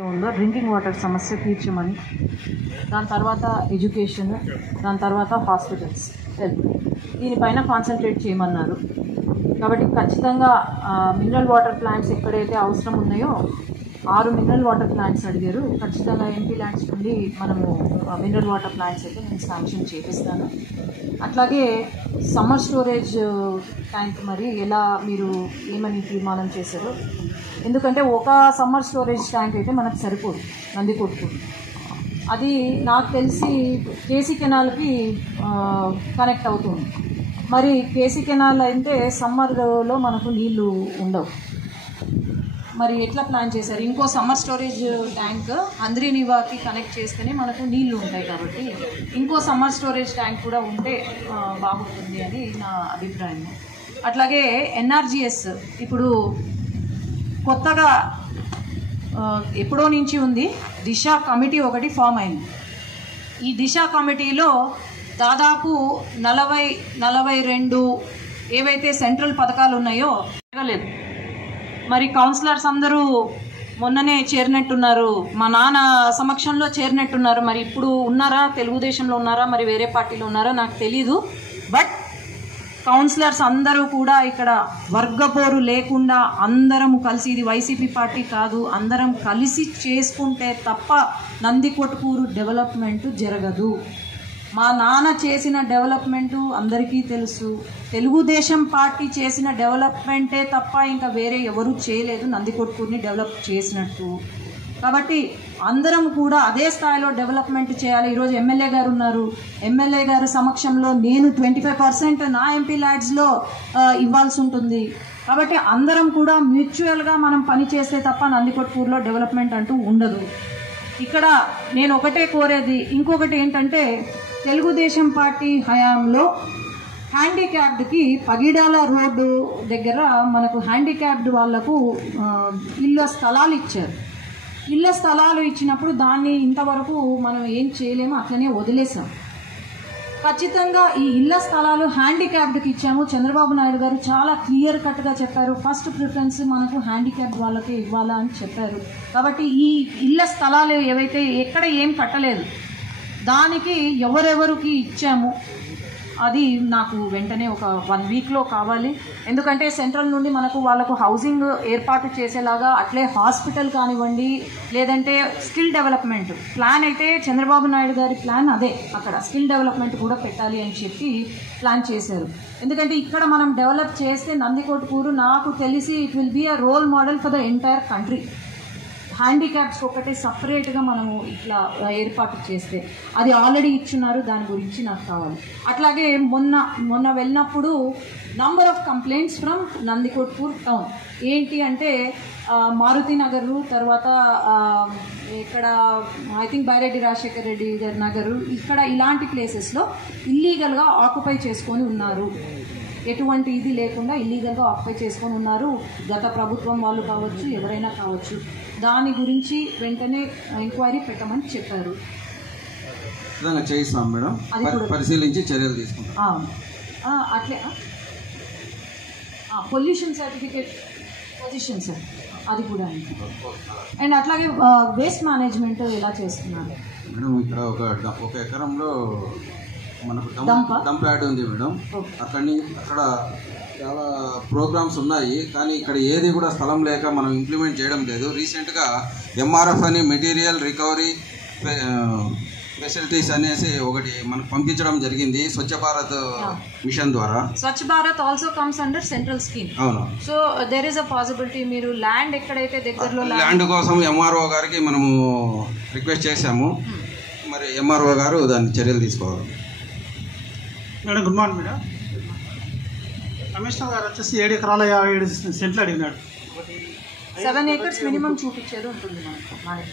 ఉందో drinking water సమస్య తీర్చమని, దాని తర్వాత ఎడ్యుకేషన్, దాని తర్వాత హాస్పిటల్స్, హెల్త్, దీనిపైన కాన్సన్ట్రేట్ చేయమన్నారు. కాబట్టి ఖచ్చితంగా మినరల్ వాటర్ ప్లాంట్స్ ఎక్కడైతే అవసరం ఉన్నాయో 6 మినరల్ వాటర్ ప్లాంట్స్ అడిగారు. ఖచ్చితంగా ఎంపీ ల్యాండ్స్ నుండి మనము మినరల్ వాటర్ ప్లాంట్స్ అయితే నేను శాంక్షన్ చేపిస్తాను. అట్లాగే సమ్మర్ స్టోరేజ్ ట్యాంక్ మరి ఎలా మీరు ఏమని తీర్మానం చేశారో, ఎందుకంటే ఒక సమ్మర్ స్టోరేజ్ ట్యాంక్ అయితే మనకు సరిపోదు నందికొట్కు. అది నాకు తెలిసి కేసీ కెనాల్కి కనెక్ట్ అవుతుంది. మరి కేసీ కెనాల్ అయితే సమ్మర్లో మనకు నీళ్లు ఉండవు. మరి ఎట్లా ప్లాన్ చేశారు? ఇంకో సమ్మర్ స్టోరేజ్ ట్యాంక్ అంద్రీనివాకి కనెక్ట్ చేస్తేనే మనకు నీళ్లు ఉంటాయి. కాబట్టి ఇంకో సమ్మర్ స్టోరేజ్ ట్యాంక్ కూడా ఉంటే బాగుంటుంది అని నా అభిప్రాయం. అట్లాగే ఎన్ఆర్జీఎస్ ఇప్పుడు కొత్తగా ఎప్పుడో నుంచి ఉంది, దిశ కమిటీ ఒకటి ఫామ్ అయింది. ఈ దిశ కమిటీలో దాదాపు 42 ఏవైతే సెంట్రల్ పథకాలు ఉన్నాయో జరగలేదు. మరి కౌన్సిలర్స్ అందరూ మొన్ననే చేరినట్టున్నారు, మా నాన్న సమక్షంలో చేరినట్టున్నారు. మరి ఇప్పుడు ఉన్నారా, తెలుగుదేశంలో ఉన్నారా, మరి వేరే పార్టీలో ఉన్నారా నాకు తెలీదు. బట్ కౌన్సిలర్స్ అందరూ కూడా ఇక్కడ వర్గపోరు లేకుండా అందరం కలిసి, ఇది వైసీపీ పార్టీ కాదు, అందరం కలిసి చేసుకుంటే తప్ప నందికొట్కూరు డెవలప్మెంట్ జరగదు. మా నాన్న చేసిన డెవలప్మెంటు అందరికీ తెలుసు. తెలుగుదేశం పార్టీ చేసిన డెవలప్మెంటే తప్ప ఇంకా వేరే ఎవరూ చేయలేదు నందికొట్కూరుని డెవలప్ చేసినట్టు. కాబట్టి అందరం కూడా అదే స్థాయిలో డెవలప్మెంట్ చేయాలి. ఈరోజు ఎమ్మెల్యే గారు ఉన్నారు, ఎమ్మెల్యే గారు సమక్షంలో నేను 25% నా ఎంపీ ల్యాడ్స్లో ఇవ్వాల్సి ఉంటుంది. కాబట్టి అందరం కూడా మ్యూచువల్గా మనం పని చేస్తే తప్ప నందికొట్కూరులో డెవలప్మెంట్ అంటూ ఉండదు. ఇక్కడ నేను ఒకటే కోరేది, ఇంకొకటి ఏంటంటే తెలుగుదేశం పార్టీ హయాంలో హ్యాండిక్యాప్డ్కి పగిడాల రోడ్డు దగ్గర మనకు హ్యాండిక్యాప్డ్ వాళ్లకు ఇళ్ళ స్థలాలు ఇచ్చారు. ఇళ్ళ స్థలాలు ఇచ్చినప్పుడు దాన్ని ఇంతవరకు మనం ఏం చేయలేము, అట్లనే వదిలేసాం. ఖచ్చితంగా ఈ ఇళ్ల స్థలాలు హ్యాండిక్యాప్డ్కి ఇచ్చాము. చంద్రబాబు నాయుడు గారు చాలా క్లియర్ కట్గా చెప్పారు, ఫస్ట్ ప్రిఫరెన్స్ మనకు హ్యాండిక్యాప్డ్ వాళ్ళకే ఇవ్వాలా అని చెప్పారు. కాబట్టి ఈ ఇళ్ల స్థలాలు ఏవైతే ఎక్కడ ఏం కట్టలేదు దానికి ఎవరెవరికి ఇచ్చాము అది నాకు వెంటనే ఒక 1 వీక్లో కావాలి. ఎందుకంటే సెంట్రల్ నుండి మనకు వాళ్ళకు హౌసింగ్ ఏర్పాటు చేసేలాగా, అట్లే హాస్పిటల్ కానివ్వండి, లేదంటే స్కిల్ డెవలప్మెంట్ ప్లాన్ అయితే చంద్రబాబు నాయుడు గారి ప్లాన్ అదే, అక్కడ స్కిల్ డెవలప్మెంట్ కూడా పెట్టాలి అని చెప్పి ప్లాన్ చేశారు. ఎందుకంటే ఇక్కడ మనం డెవలప్ చేస్తే నందికొట్కూరు నాకు తెలిసి it will be a role model for the entire country. Handicaps ఒకటి సపరేట్గా మనము ఇట్లా ఏర్పాటు చేస్తే, అది ఆల్రెడీ ఇచ్చున్నారు, దాని గురించి నాకు కావాలి. అట్లాగే మొన్న వెళ్ళినప్పుడు number of complaints from Nandikotkur town ఏంటి అంటే మారుతి నగరు, తర్వాత ఇక్కడ ఐ థింక్ బైరెడ్డి రాజశేఖర్ రెడ్డి గారి నగరు, ఇక్కడ ఇలాంటి ప్లేసెస్లో ఇల్లీగల్గా ఆక్యుపై చేసుకొని ఉన్నారు. ఎటువంటి ఇది లేకుండా ఇల్లీగల్గా ఆక్యుపై చేసుకొని ఉన్నారు. గత ప్రభుత్వం వాళ్ళు కావచ్చు, ఎవరైనా కావచ్చు. దాని గురించి వెంటనే ఎంక్వైరీ పెట్టమని చెప్పారు. చేయిస్తాం మేడం, పరిశీలించి చర్యలు తీసుకుంటాం. అట్లే పొల్యూషన్ సర్టిఫికేట్ పొజిషన్ సార్, అది కూడా. అండ్ అట్లాగే వేస్ట్ మేనేజ్మెంట్ ఎలా చేస్తున్నారు మేడం? ఇక్కడ ఒక ఎకరంలో మనకు డంప్ యార్డ్ ఉంది మేడం. అక్కడ చాలా ప్రోగ్రామ్స్ ఉన్నాయి, కానీ ఇక్కడ ఏది కూడా స్థలం లేక మనం ఇంప్లిమెంట్ చేయడం లేదు. రీసెంట్గా ఎంఆర్ఎఫ్ అని మెటీరియల్ రికవరీ ఫెసిలిటీస్ అనేసి ఒకటి మనకు పంపించడం జరిగింది స్వచ్ఛ భారత్ మిషన్ ద్వారా. Swachh Bharat also comes under central scheme. అవును. So there is a possibility మీరు ల్యాండ్ ఎక్కడైతే దగ్గరలో ల్యాండ్ కోసం ఎంఆర్ఓ గారికి మనము రిక్వెస్ట్ చేశాము. మరి ఎంఆర్ఓ గారు దాన్ని చర్యలు తీసుకోవాలి. Madam good morning madam. Commissioner గారు వచ్చేసి 7 ఎకరాల 57 సెంట్లు అడిగినాడు. 7 acres మినిమం చూపించేది ఉంటుంది మనకు.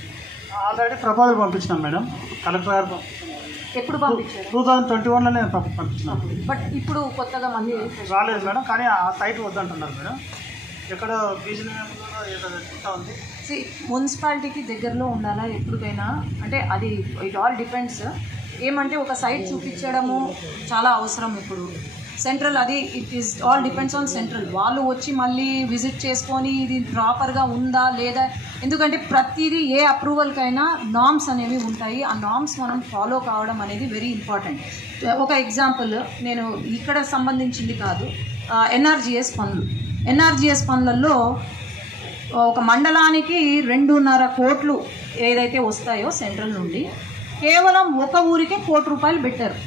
ఆల్రెడీ ప్రపోజల్ పంపించినాం మేడం, కలెక్టర్ గారు. ఎప్పుడు పంపించారు? 2021లోనే పంపించినాం. బట్ ఇప్పుడు కొత్తగా మళ్ళీ రాలేదు మేడం, కానీ ఆ సైట్ వద్దంటున్నారు మేడం. ఎక్కడ బీజీ ఉంది. మున్సిపాలిటీకి దగ్గరలో ఉండాలా ఎప్పటికైనా అంటే అది ఇట్ ఆల్ డిపెండ్స్. ఏమంటే ఒక సైట్ చూపించడము చాలా అవసరం ఇప్పుడు. సెంట్రల్ అది it is all depends on central. వాళ్ళు వచ్చి మళ్ళీ విజిట్ చేసుకొని ఇది ప్రాపర్గా ఉందా లేదా, ఎందుకంటే ప్రతిదీ ఏ అప్రూవల్కైనా నామ్స్ అనేవి ఉంటాయి. ఆ నామ్స్ మనం ఫాలో కావడం అనేది వెరీ ఇంపార్టెంట్. ఒక ఎగ్జాంపుల్, నేను ఇక్కడ సంబంధించింది కాదు, ఎన్ఆర్జీఎస్ పనులు. ఎన్ఆర్జీఎస్ పనులలో ఒక మండలానికి 2.5 కోట్లు ఏదైతే వస్తాయో సెంట్రల్ నుండి, కేవలం ఒక ఊరికే ₹1 పెట్టారు.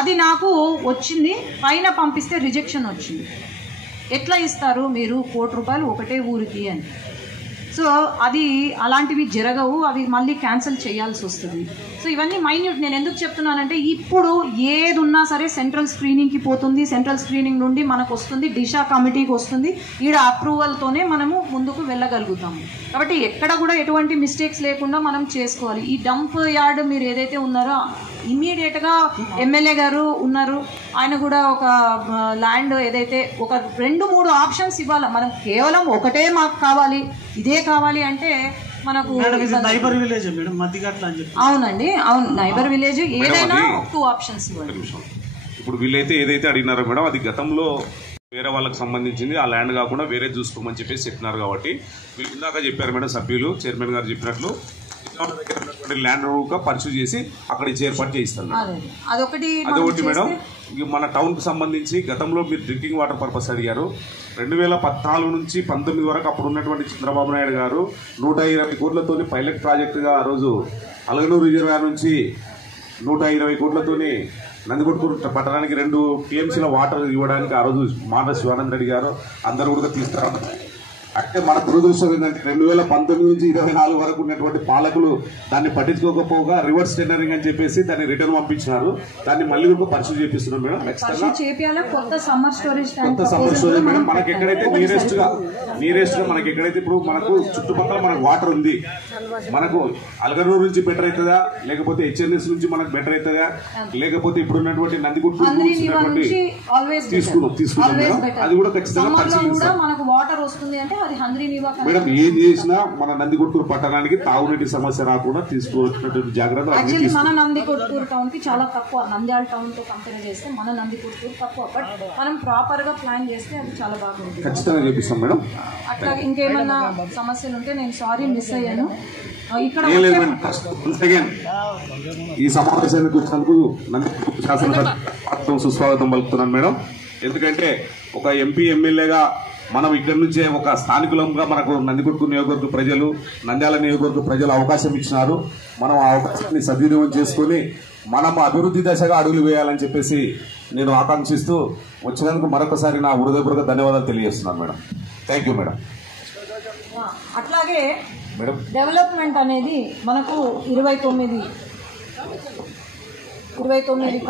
అది నాకు వచ్చింది, పైన పంపిస్తే రిజెక్షన్ వచ్చింది. ఎట్లా ఇస్తారు మీరు ₹1 ఒకటే ఊరికి అని? సో అది అలాంటివి జరగవు, అవి మళ్ళీ క్యాన్సిల్ చేయాల్సి వస్తుంది. సో ఇవన్నీ మైన్యూట్. నేను ఎందుకు చెప్తున్నానంటే ఇప్పుడు ఏది ఉన్నా సరే సెంట్రల్ స్క్రీనింగ్కి పోతుంది, సెంట్రల్ స్క్రీనింగ్ నుండి మనకు వస్తుంది, దిశా కమిటీకి వస్తుంది, ఈడ అప్రూవల్తోనే మనము ముందుకు వెళ్ళగలుగుతాము. కాబట్టి ఎక్కడ కూడా ఎటువంటి మిస్టేక్స్ లేకుండా మనం చేసుకోవాలి. ఈ డంప్ యార్డ్ మీరు ఏదైతే ఉన్నారో ఇమ్మీడియట్గా ఎమ్మెల్యే గారు ఉన్నారు, ఆయన కూడా ఒక ల్యాండ్ ఏదైతే ఒక 2-3 ఆప్షన్స్ ఇవ్వాలి. మనం కేవలం ఒకటే మాకు కావాలి, ఇదే కావాలి అంటే మనకు నైబర్ విలేజ్ మేడం మధ్యగట్ల అని చెప్పి. అవునండి, అవును, నైబర్ విలేజ్ ఏదైనా 2 ఆప్షన్స్ ఇవ్వండి. ఇప్పుడు వీళ్ళైతే ఏదైతే అడిగినారో మేడం అది గతంలో వేరే వాళ్ళకి సంబంధించింది, ఆ ల్యాండ్ కాకుండా వేరే చూసుకోమని చెప్పేసి చెప్పినారు. కాబట్టి వీళ్ళు ఇందాక చెప్పారు మేడం, సభ్యులు చైర్మన్ గారు చెప్పినట్లు ల్యాండ్ పర్సూ చేసి అక్కడ ఏర్పాటు చేయిస్తారు. అదొకటి మేడం. మన టౌన్కి సంబంధించి గతంలో మీరు డ్రింకింగ్ వాటర్ పర్పస్ అడిగారు. 2014 నుంచి 19 వరకు అప్పుడు ఉన్నటువంటి చంద్రబాబు నాయుడు గారు 120 కోట్లతో పైలట్ ప్రాజెక్టుగా ఆ రోజు అలగనూరు రిజర్వాయర్ నుంచి 120 కోట్లతోని నందికొట్కూరు పట్టణానికి 2 టీఎంసీల వాటర్ ఇవ్వడానికి ఆ రోజు మాధవ శివానంద రెడ్డి గారు అందరూ కూడా తీసుకురావడం. అంటే మన దురదృష్టం ఏంటంటే 2019 నుంచి 24 వరకు ఉన్నటువంటి పాలకులు దాన్ని పట్టించుకోకపోగా రివర్స్ టెండరింగ్ అని చెప్పేసి దాన్ని రిటర్న్ పంపించినారు. దాన్ని మళ్ళీ కూడా పరిశీలి చేపిస్తున్నాం మేడం. కొత్త సమ్మర్ స్టోరేజ్ మేడం మనకి ఎక్కడైతే నీరెస్ట్ గా మనకి ఎక్కడైతే ఇప్పుడు మనకు చుట్టుపక్కల మనకు వాటర్ ఉంది, మనకు అలగనూరు నుంచి బెటర్ అవుతుందా, లేకపోతే హెచ్ఎన్ఎస్ నుంచి మనకు బెటర్ అవుతుందా, లేకపోతే ఇప్పుడు ఉన్నటువంటి నందిగుట్టు తీసుకున్నాం మేడం. అది కూడా ఖచ్చితంగా పరిశీలిస్తాం మేడం. ఏం చేసినా మన నందికొట్కూరు పట్టణానికి తాగునీటి సమస్య రాకుండా తీసుకోవాల్సినటువంటి జాగ్రత్తలు మన నందికొట్కూరు టౌన్ కి చాలా తక్కువ, నంద్యాల టౌన్ తో కంపేర్ చేస్తే మన నందికొట్కూరు తక్కువ. బట్ మనం ప్రాపర్ గా ప్లాన్ చేస్తే అది చాలా బాగుంటుంది. ఖచ్చితంగా చేపిస్తాం మేడం. అట్లా ఇంకేమన్నా సమస్యలు ఉంటే నేను సారీ మిస్ అయ్యాను. ఇక్కడ ఈ సమావేశానికి వచ్చినందుకు శాసనసభ సుస్వాగతం పలుకుతున్నాను మేడం. ఎందుకంటే ఒక ఎంపీ ఎమ్మెల్యేగా మనం ఇక్కడి నుంచే ఒక స్థానికులంగా మనకు నందికొట్కూరు నియోజకవర్గ ప్రజలు, నంద్యాల నియోజకవర్గ ప్రజలు అవకాశం ఇచ్చినారు. మనం ఆ అవకాశాన్ని సద్వినియోగం చేసుకుని మనం అభివృద్ధి దశగా అడుగులు వేయాలని చెప్పేసి నేను ఆకాంక్షిస్తూ వచ్చినందుకు మరొకసారి నా హృదయపూర్వక ధన్యవాదాలు తెలియజేస్తున్నాను మేడం. Thank you madam. అట్లాగే డెవలప్మెంట్ అనేది మనకు 29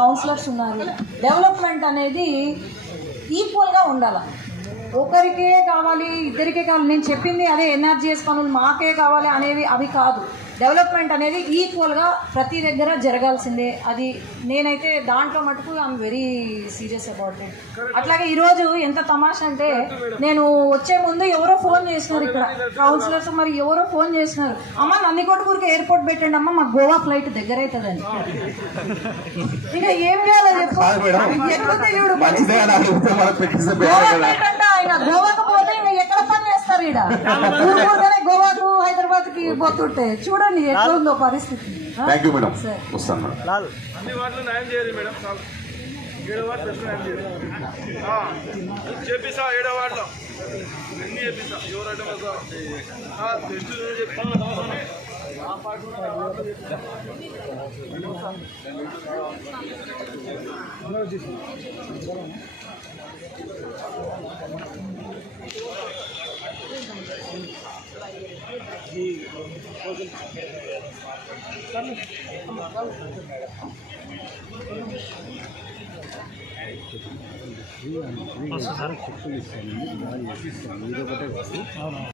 కౌన్సిలర్స్ ఉన్నారు. డెవలప్మెంట్ అనేది ఈక్వల్గా ఉండాలి. ఒకరికే కావాలి, ఇద్దరికే కావాలి, నేను చెప్పింది అదే ఎన్ఆర్జీఎస్ పనులు మాకే కావాలి అనేవి అవి కాదు. డెవలప్మెంట్ అనేది ఈక్వల్గా ప్రతి దగ్గర జరగాల్సిందే. అది నేనైతే దాంట్లో మటుకు I'm very serious about it. అట్లాగే ఈరోజు ఎంత తమాషా అంటే, నేను వచ్చే ముందు ఎవరో ఫోన్ చేసినారు, ఇక్కడ కౌన్సిలర్స్ మరి ఎవరో ఫోన్ చేసినారు, అమ్మ నందికొట్కూరుకి ఎయిర్పోర్ట్ పెట్టండి అమ్మ, మాకు గోవా ఫ్లైట్ దగ్గర అవుతుందని. ఇక ఏం చేయాలో చెప్పు, ఎక్కడ తెలియడు ఆయన గోవాకు పోతే ఇంకా ఎక్కడ పని చేస్తారు? ఇక్కడ గోవాకు హైదరాబాద్ కి పోతుంటే చూడండి ఎట్లా ఉందో పరిస్థితి. Thank you madam. వస్తాను మేడం. అన్ని వాటిలో న్యాయం చేయాలి మేడం. 7వ వార్డు ప్రశ్న న్యాయం చేయాలి. చేపిస్తా 7వ వార్డులో అన్ని చేపిస్తా. ఎవరైతే టెస్ట్ చెప్తాను ఆ పాటు